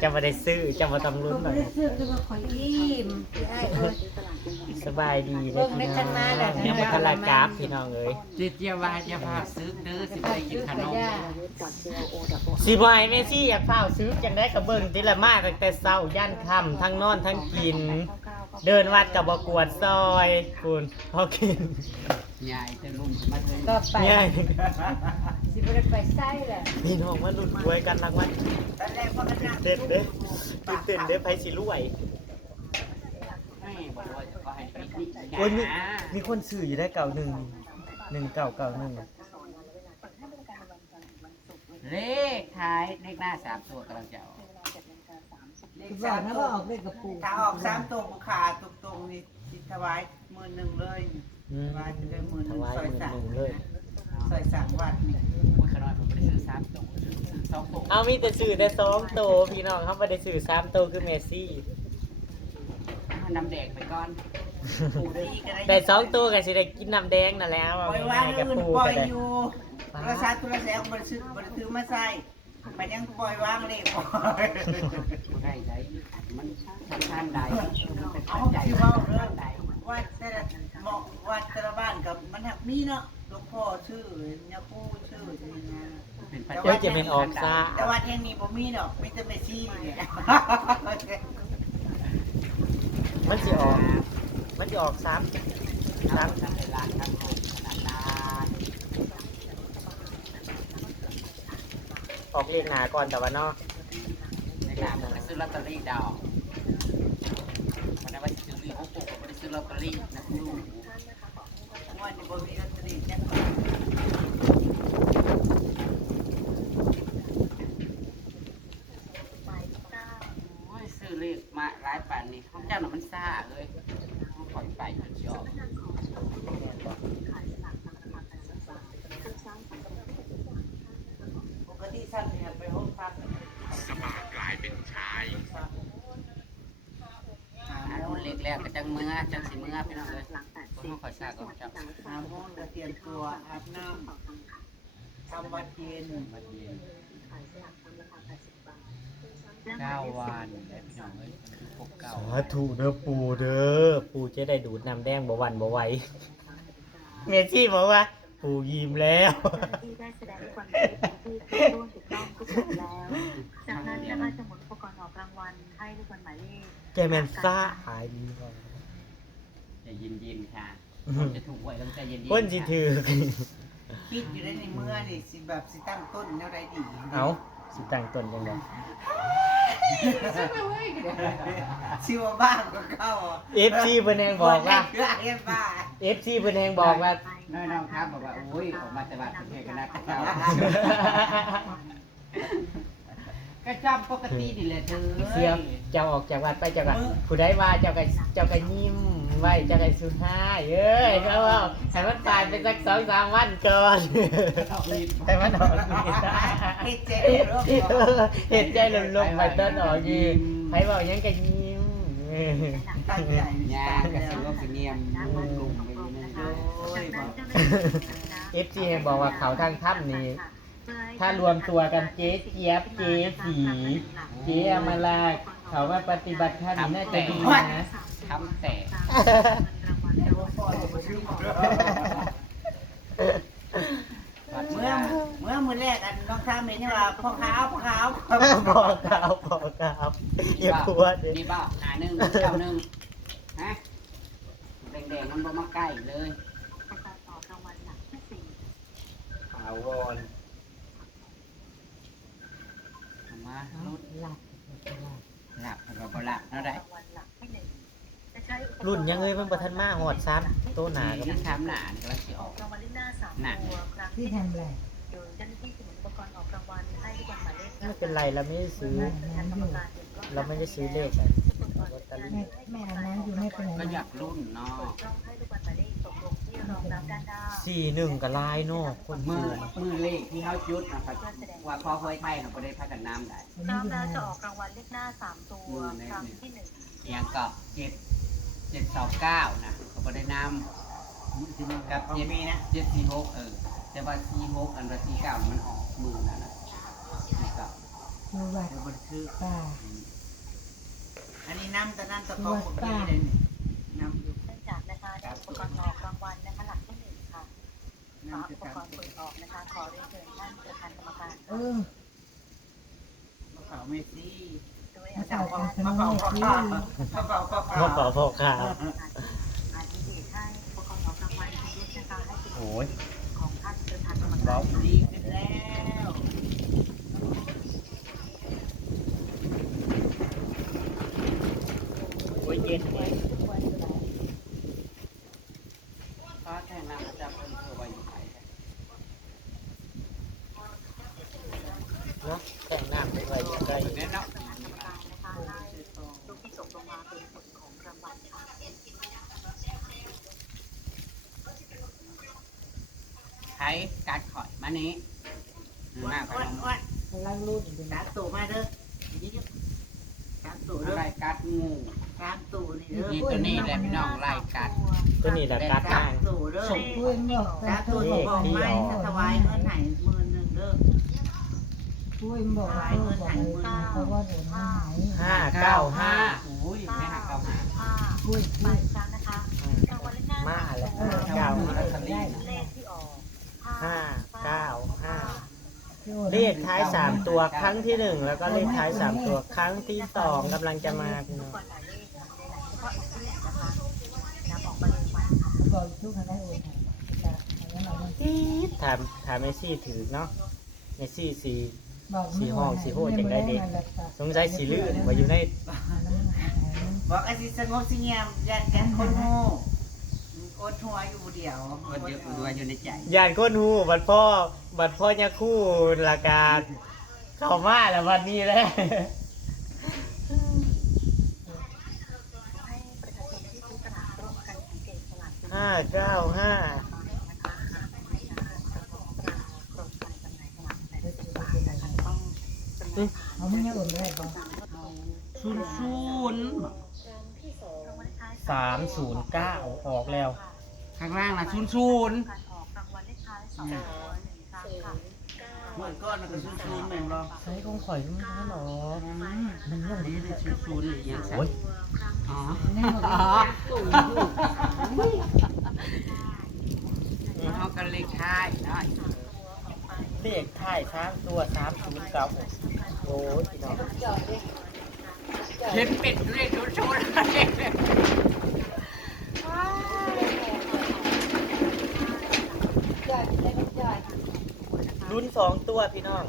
จะมาได้ซื้อจะมาต้องลุ้นหน่อย ไม่ได้ซื้อคือว่าขอยอิ่มได้เอ้ย สบายดีเลยพี่น้องยังมาทลายกราฟพี่น้องเอ้ย เจี๊ยบว่าจะพาซื้อเด้อสิไปกินขนม สิบายเมซี่อยากเฝ้าซื้อจังได้กระเบิ้งทีละมาตั้งแต่เช้ายันค่ำทั้งนอนทั้งกิน เดินวัดกับบกวดซอยคุณพอกิน ยายจะลุ่มมาเลย ก็ไป เนี่ย สิบ่ได้ไปไส้แหละ พี่น้องมาลุ้นรวยกันรางวัล ตอนแรกพอกันนั่ง เต้นเด้ตื่นเต้นเด้ไผสิรวย ไม่บอกว่าจะก็ให้ไปนี่ โอ้ยมีคนซื้ออยู่ได้1991เลขท้ายเลขหน้า3ตัวกำลังจะออก คือบอกนะว่าออกเลขกระปู ถ้าออก3ตัวบุขาตรงๆนี่สิถวาย11,000เลย อืม ถวายจะได้11,000 ถวาย ซอยสั่ง 11,000เลย ซอยสั่งวัดนี่ คนขนาดผมไม่ได้ซื้อ3ตัวซื้อ2ตัว เอามีแต่ซื้อแต่2ตัวพี่น้องเขาไม่ได้ซื้อ3ตัวคือเมซี่ น้ำแดงไปก่อน ปู่ดีก็ได้ แต่2ตัวก็สิได้กินน้ำแดงนั่นแหล้ว ปล่อยว่างอื่นปล่อยอยู่โทรศัพท์โทรศัพท์บ่ได้ซื้อมาใส่มันยังปล่อยวางเลยปล่อย ได้ได้มันสำคัญใดมันเป็น เอา ปัจจัย ที่เว้า สำ เด้ คั อ ญใด ว่าแต่ละเหมาะว่าแต่ละบ้านกับมันหักมีเนาะหลวงพ่อชื่อยาคูชื่อนี่นะ เป็นปัจ เดี๋ จั ยวย จะเป็นออกซ่า แต่ว่าแห่งนี้บ่มีดอกมีแต่เมซี่เนี่ย มันสิออก3 ทำเวลาทำรูปขนาดนั้น ออกเลขหนาก่อนแต่ว่าเนาะ ในหน้าผมไปซื้อลอตเตอรี่ดอกวันนั้นว่าจะซื้อของปู่ผมไม่ได้ซื้อลอตเตอรี่นะคุณลุง ว่านี่บ่มีลอตเตอรี่จักใบ โอ้ยซื้อเลขมาหลายป่านนี้ของเจ้าหน่ะมันซ่าเลยต้องคอยไปจอบ ปกติท่านเนี่ยไปห้องพัก รุ่นเล็กแล้วก็จังเมื่อจังสิเมื่อพี่น้องเลยคนต้องคอยซ่าก่อนเจ้า หาโมงก็เตรียมตัวอาบน้ำทำวัดเย็น 9 วันแล้วพี่น้องเอ้ยครบ9 สาธุเด้อปู่เด้อปู่จะได้ดูดน้ำแดงบ่หวันบ่ไหวเมซี่บอกว่า ปู่ยิ้มแล้ว ที่ได้แสดงความเป็นที่ร่วมถูกต้องทุกคนแล้ว จากนั้นนะคะจะหมุนอุปกรณ์ออกรางวัลให้ลูกบอลหมายเลข แกแมนซ่าหายดีก่อน จะเย็นๆค่ะผมจะถูกไว้ต้องใจเย็นๆ คนสิถือ คิดอยู่ได้ในเมื่อนี่สิแบบสิตั้งต้นแนวใดดี เอาสิตั้งต้นจังได๋ ชื่อว่าบ้านก็เข้าอ่ะ FC เพิ่นแฮงบอกว่า เรียกบ้าน FC เพิ่นแฮงบอกว่า น้องครับบอกว่าโอ้ยออกมาแต่ว่าเป็นกันนะเจ้าก็จำปกตินี่แหละเธอ เสียเจ้าออกจากวัดไปเจ้าก็ผู้ใดว่าเจ้าก็ยิ้มไว้เจ้าก็สุดท้ายเอ้ยเขาว่าให้มันผ่านไปสัก2-3 วันก่อนให้มันออกนี่ เฮ็ดใจเรื่อง เห็นใจลงๆไปต้นออกยิ้มใครบอกยังก็ยิ้ม ตั้งใจ ยาก็สงบเงียบลุงไปนี่นะ โอ้ยบอก FC บอกว่าเขาทางถ้ำนี้ถ้ารวมตัวกันเจ๊เจี๊ยบเจ๊สีเจ๊อมราเขาว่าปฏิบัติท่านนี้น่าจะดีนะ ทำแต่ เมื่อมื้อแรกอันน้องท่าเมนว่าพ่อขาว บอกครับอย่ากลัวดิ นี่บ้าหาหนึ่งเจ้าหนึ่งฮะแดงๆมันบ่มาใกล้เลย ถาวร มาลุดหลับแล้วก็หลับเนาะได้ รุ่นยังเอ้ยมันประทันมาหอดซ้ำโตหนากับ ยังทำหนานี่ก็แล้วสิออก รางวัลเลขหน้า3ตัวครั้ง ที่ทำอะไร โดยเจ้าหน้าที่จะหมุนอุปกรณ์ออกรางวัลให้ลูกบอลหมายเลข ไม่เป็นไรเราไม่ได้ซื้อ เราไม่ได้ซื้อเลขอะลอตเตอรี่ แม่อาบน้ำอยู่ไม่เป็นไร ก็อยากรุ่นเนาะ ต้องให้ลูกบอลหมายเลขตกลงที่รองรับด้านหน้า 41กับลายเนาะคน มื มื อ อ เลขที่เขาจุดนะครับว่าพอห้วยไทยเขาไม่ได้พักกันน้ำได้ พร้อมแล้วจะออกรางวัลเลขหน้า3ตัวครั้งที่1 เอียงกับ729นะเขาไม่ได้น้ำกับ ของมีนะ 746แต่ว่า46อันว่า49มันออกมือนั่นนะนี่ก็ 49 อยู่วัด เดี๋ยวมันคือ ป่า อันนี้น้ำตะนั่นตะกองของพี่เลยนี่น้ำอยู่ เนื่องจากนะคะได้อุปกรณ์ออกรางวัลนะคะหลักที่หนึ่งค่ะฝา น้ำ อุ จะ ป ตาม กรณ์เปิดออกนะคะขอเรียนเชิญท่านประธานกรรมการ เออ มะเผาเมซี่ โดย มะ อาจารย์ เผาพ่อข้ามะเผาพ่อข้า มาเป่าพอข่าว อาทิเดชให้อุปกรณ์ออกรางวัลชำรุดนะคะให้เป็น โอ้ย ของท่านประธานกรรม บ กา อ ร กดีขึ้นแล้ว โอ้ยเย็นเลย ฟ้าแท่งน้ำจะเป็นเธอไว้อยู่ไหน เนาะแต่งน้ำไปไว้ใกล้ แน่นอน ประธานกรรมการนะคะให้ลูกที่ตกลงมาเป็นผลของรางวัลค่ะ ใช้การข่อยมานี้หน้าข อ้วน นม อ้วน กำลังรุ่นอยู่ กา นะ รตู่มาเด้อนี่เด้อการตู่เด้ อะไร อ กัดงู การตู่นี่เด้อ นี่ตัวนี้แหละพี่น้องไล่กัด ตัวนี้แหละกัด กา ทาร ง ตู่เด้อ พูดบอก การตู่บอกไม่ถวายเงินไหน10,000เด้อ พูดบอกว่าบอกเลยเพราะว่าเดี๋ยวนี้หาย 595 โอ้ยไม่หักเก้าห้า พูด ไป พูด ครั้งนะคะรางวัลเลขหน้า มาแล้ว เออ เก้า ได้ เลขที่ออก 595เลขท้าย3ตัวครั้งที่1แล้วก็เลขท้าย3ตัวครั้งที่2กำลังจะมาพี่น้อง ก่อนหมายเลขค่ะในหลังเฉพาะของเลขนะคะนำออกมาเลยวันค่ะ บอกทุกคนได้โอนจะอะไรเรา ถามเมซี่ถือเนาะเมซี่สี บอก สงสัยสีลื่นว่าอยู่ใน บอกไอ้สิสงบสิเงียบยันแกนคนโง่อดหัวอยู่เดียว ก็เยอะด้วยอยู่ในใจ ยานก้นหูบัดพ่อยาคู่ละการเข้ามาแล้ววันนี้แหละ ให้ประชาชนที่ซื้อสลากร่วมกันสังเกตสลากจำนวน 595 เขาไม่ยังโอนเลยบอก 309ออกแล้ว ข้างล่างนะชุน การออกรางวัลเลขท้าย2 ตัว1ครั้งค่ะ เมื่อก้อนมันก็ซูนๆแม่งบ่ ใช้ของข่อยมันนะหรอมันยัง นี่เลยชุนหรือยังไง โอ้ย อ๋อ เขากันเลขท้ายนะ เลขท้าย3ตัว309โอ้ยพี่น้อง เห็นเป็ดเลขชุน ลุ้น2ตัวพี่น้อง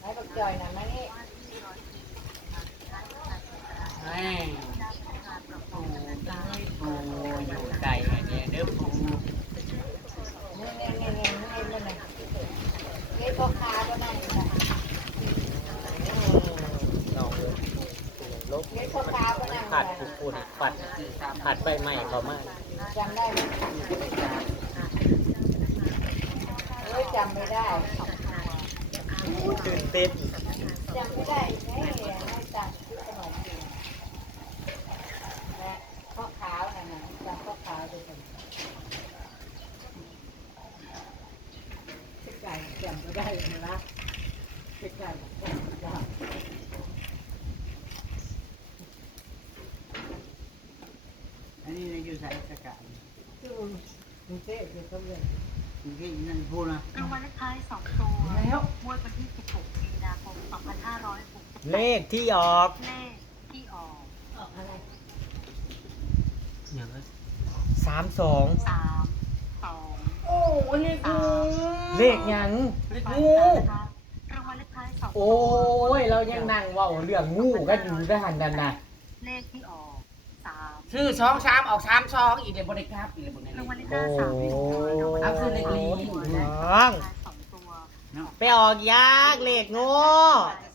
ให้ปักจอยนะมานี่ แม่ปูอยู่ไกลเนี่ยเด้อปู นี่พ่อค้าก็นั่งอยู่นะ น้องเลยลบ นี่พ่อค้าก็นั่ง ผัดฝุ่นผัดใบไม้เขามาก จำได้ไหมจำไม่ได้ ตื่นเต้น จำไม่ได้ให้ตัดที่ขนมจีนและข้าวขาวนั่นน่ะจำข้าวขาวดูกันไก่จำไม่ได้เลยนะไก่จำไม่ได้ อันนี้อยู่ใส่กระกา คือคุณเจ๊คือเขาเลย นี่นั่นพูดนะ รางวัลเลขท้าย2 ตัวงวดวันที่ 16 มีนาคม 2560 เลขที่ออก เลขที่ออก อะไร อย่างไร 32 3 2 โอ้อันนี้คือเลขหยัง เลข งู รางวัลเลขท้าย2 โอ้ยเรายังนั่งเว่าเรื่องงูกันอยู่ได้หันนันนะ เลขที่ออก3 ชื่อช่องชามออก3 อีกเดี๋ยวบริกรับอีกเดี๋ยวบริ รางวัลเลขห โอ้ น้า3ตัว เอาคือเลขลี น้อง 2 ตัว ไปออกยากเลขโง่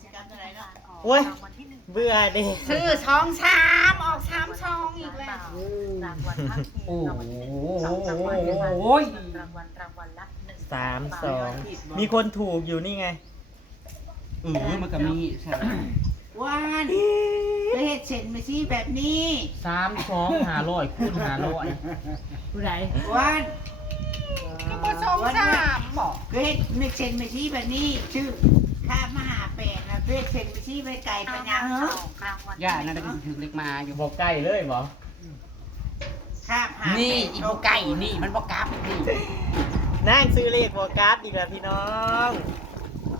สิกรรมเท่าไหร่เนาะ โอ้ย รางวัลที่1 เบื่อดิ ชื่อช่องชามออก3 อีกแล้ว รางวัลข้างเคียง โอ้ รางวัลที่1 2รางวัลนะคะ โอ้ย รางวัลละ1 32มีคนถูกอยู่นี่ไง มันก็มีใช่ไหม ว่านจะเห็ดเช่นไม่ชี้แบบนี้ 32 500คูณ500 ผู้ใด ว่าน ก็บ่สองสามบอก ก็เฮ็ดไม่เซ็นไม่ชี้แบบนี้ชื่อข้ามหาแปดนะเพื่อเซ็นไม่ชี้ไปไกลปัญญาเหรอ ย่านั่นได้ถึงเล็กมาอยู่ บอกใกล้เลยบ่ ข้ามหา นี่อีโบไก่นี่มันบ่กลับนี่ นั่งซื้อเลขบอกกราฟอีกแล้วพี่น้อง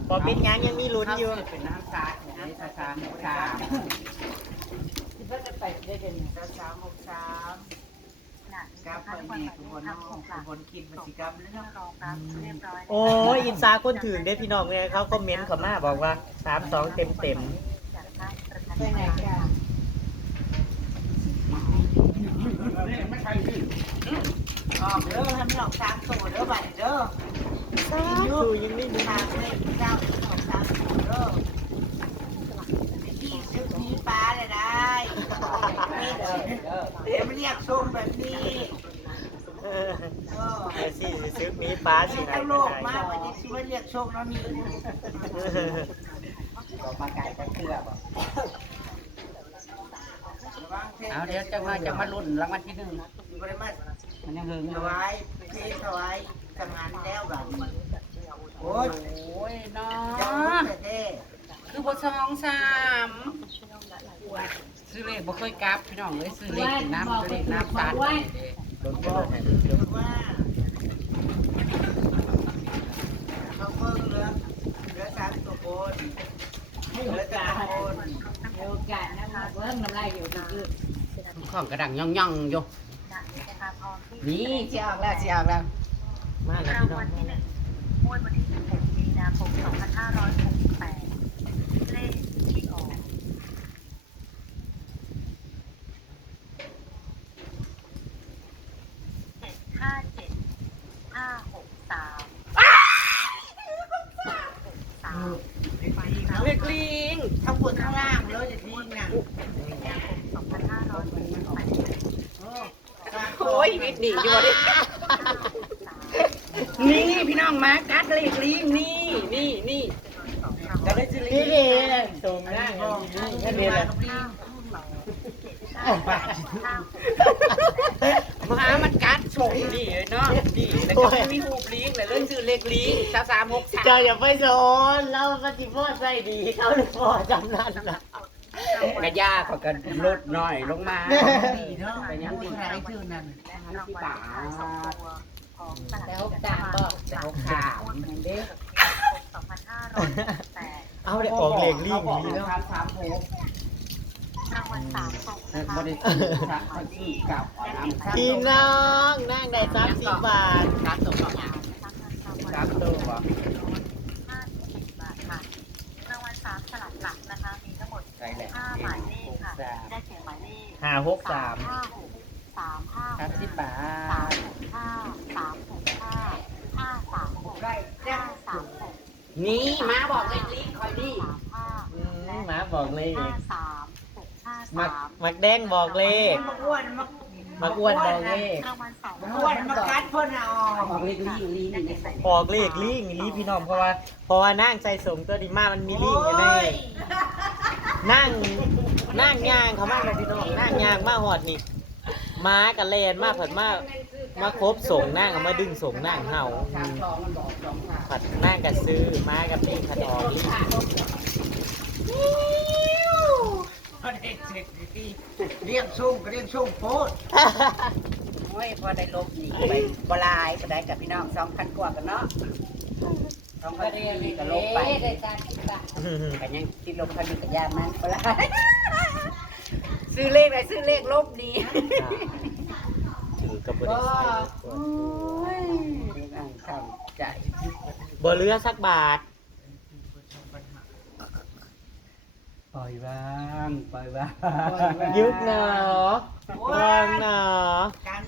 พอเป็นยังมีลุ้นอยู่ เป็นน้ำตาอย่างนี้ตาหมูตา ที่เพิ่งจะไปได้เดือนหนึ่ง363กลับไปเนี่ยขบวนน้องขบวนกินมาสิกรรมแล้วเนาะ รองรับเรียบร้อย โอ้ยอินซาคนถึงเด้พี่น้องเนี่ยเขาคอมเมนต์เขามาบอกว่า32เต็ม จากท่านประธาน ไปไหนกัน ไม่ใช่พี่ ออกเด้อทำหลอก3ตัวเด้อบัดเด้อ ๆดูยังไม่มี ทางเลขเจ้าหลอก3ตัวเด้อที่ซื้อมีปลาเลยได้เดี๋ยวมันเรียกส้มแบบนี้ เออสิซื้อมีปลาสิ ที่ ไหน ทั้งโล ก็ ก ได้ มากมันจะชื่อว่าเรียกส้มแล้วมี ก็มาไก่ก็เกลือบ่ เอา เอาเดี๋ยวจะมาลุ้นรางวัลที่1 บริมา มันยังหึงอ ถ ยู่ วายเพลงถวายทำงานแล้วแบบโอ้ย โอ้ยเนา จัง ะ เท่ คือบ่สองสามซื้อเลขบ่เคยกลับพี่น้องเอ้ยซื้อเลขกินน้ำซื้อเลขน้ำตาล รถก็ให้ คือว่าเขาเพิ่งเหลือ3ตัวคนเหลือ3คน เดี๋ยวกันนะมาเบิ้งน้ำลายอยู่คือ ของกระดังย่องๆอยู่นี่สิออกแล้วสิออกแล้ว มาแล้ว ราง พี่น้อ วั ง ลที่1งวดวันที่16มีนาคม2568เลขที่ออก757-563 เลขลิง ทั้งบนทั้งล่างเลยจะทิ้งน่ะ โอ้ยวิดหนีอยู่บ่ดินี่พี่น้องมากัดเลขลิงนี่ก็ได้ซื้อเล นี่ ข เองส่งหน้านั่นเองแหละ มามันกัดชงดีเนาะดีแล้วก็มีหูลิงเลยเรื่องซื้อเลขลิง336 เจ้าอย่าไปสอนเราปฏิบัติใส่ดีเขาเลยพอจำนั่นนะ กระยาเขาก็ลดหน่อยลงมา ดีเนาะผู้ชายชื่อนั้น แต่หกตามบอก แต่เขาขาวเด้อ 2568 เอาได้ออกเลขลิง บอก ดี แล้ แล้ว ว รางวัล3ตก แต่ นะคะ บริษัทเขาซื้อกับน้ำ พี่น้องนั่งได้30 บาท การตกกับการตัว 50 บาทค่ะรางวัล3สลับหลักนะคะมีทั้งหมด ใช่แหละ 5หมายเลขค่ะได้แก่หมายเลข 563 30 บาท นี่มาบอกเลขลิงคอยนี่ หมาบอกเลข มั มักแดงบอกเลข มาอ้วนมา มักอ้วนบอกเลข รางวัล2 อ้วนมากัดเพิ่นเอา บอกเลขลิงลิงนี่ บอกเลขลิงลีพี่น้องเพราะว่านั่งใจสงตัวดีมากมันมีลิงอยู่ในนั่งย่างเขามากเลยพี่น้องนั่งย่างมาหอดนี่ม้ากับแลนมาผัดมาครบส่งนั่งเอามาดึงส่งนั่งเห่า ทางทองมันบอกสองทาง ผัดนั่งกับซื้อม้ากับลิงผัดออกลิง เรียกชุ่มก็เรียกชุ่มโพด โอ้ยพอได้ลบหนีไปบลายก็ได้กับพี่น้อง2,000 กว่ากันเนาะ2,000นี่ก็ลบไป ได้30 บาท กันยังติดลบพันกับยามันบลายซื้อเลขไหนซื้อเลขลบนี้ ถือกับบริษัท โอ้ยนั่งทำใจ บ่เหลือสักบาท ปล่อยบ้างปล่อยบ้าง ยุบหนอวางหนอ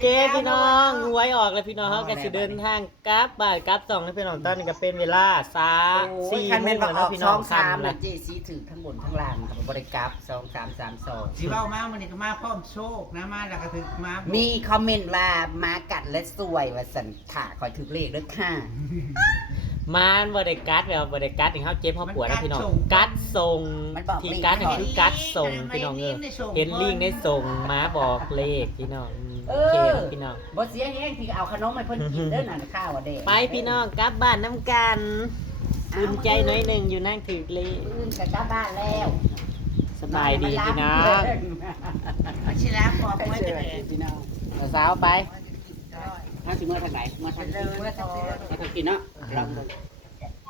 เจ๊พี่น้องหวยออกแล้วพี่น้องเขาก็สิเดินทางกลับบ้านกลับ2ให้พี่น้องตอนนี้ก็เป็นเวลา4 คัน โม เป็น ง บอก แล้ว ออก พี่น้อง 2-3 ค่ำ แล้ นะ วเจซีถือทั้งบนทั้งล่างกับบริกรับ2-3-3-2 สิเว้ามามันนี่ก็มาพร้อมโชคนะมาแล้วก็ถึงมา มีคอมเมนต์ว่ามากัดและสวยว่าสันขาคอยถือเลขด้วยค่ะ มานบริกัดแบบบริกัดที่เขาเจ็บเขาปวดนะพี่น้องกัดทรงที่กัดนี่คือกัดทรงพี่น้องเห็นลิงได้ทรงม้าบอกเลขพี่น้อง เอ โอเค อ แล้วพี่น้อง บ่เสียแห้งที่เอาขนมให้เพิ่นกินเด้อนั่นข้าวอ่ะเด้ ไปพี่น้องกลับบ้านน้ำกันอุ่นใจน้อยหนึ่งอยู่นั่งถือเลย อื่นก็กลับบ้านแล้ว สบายดีพี่น้อง อาชิระบอกไว้เด้อพี่น้อง สาวไป ถ้าสิเมื่อทางไหนเมื่อทาง เด้อเมื่อตอน มาทางกินเนาะลองดู โ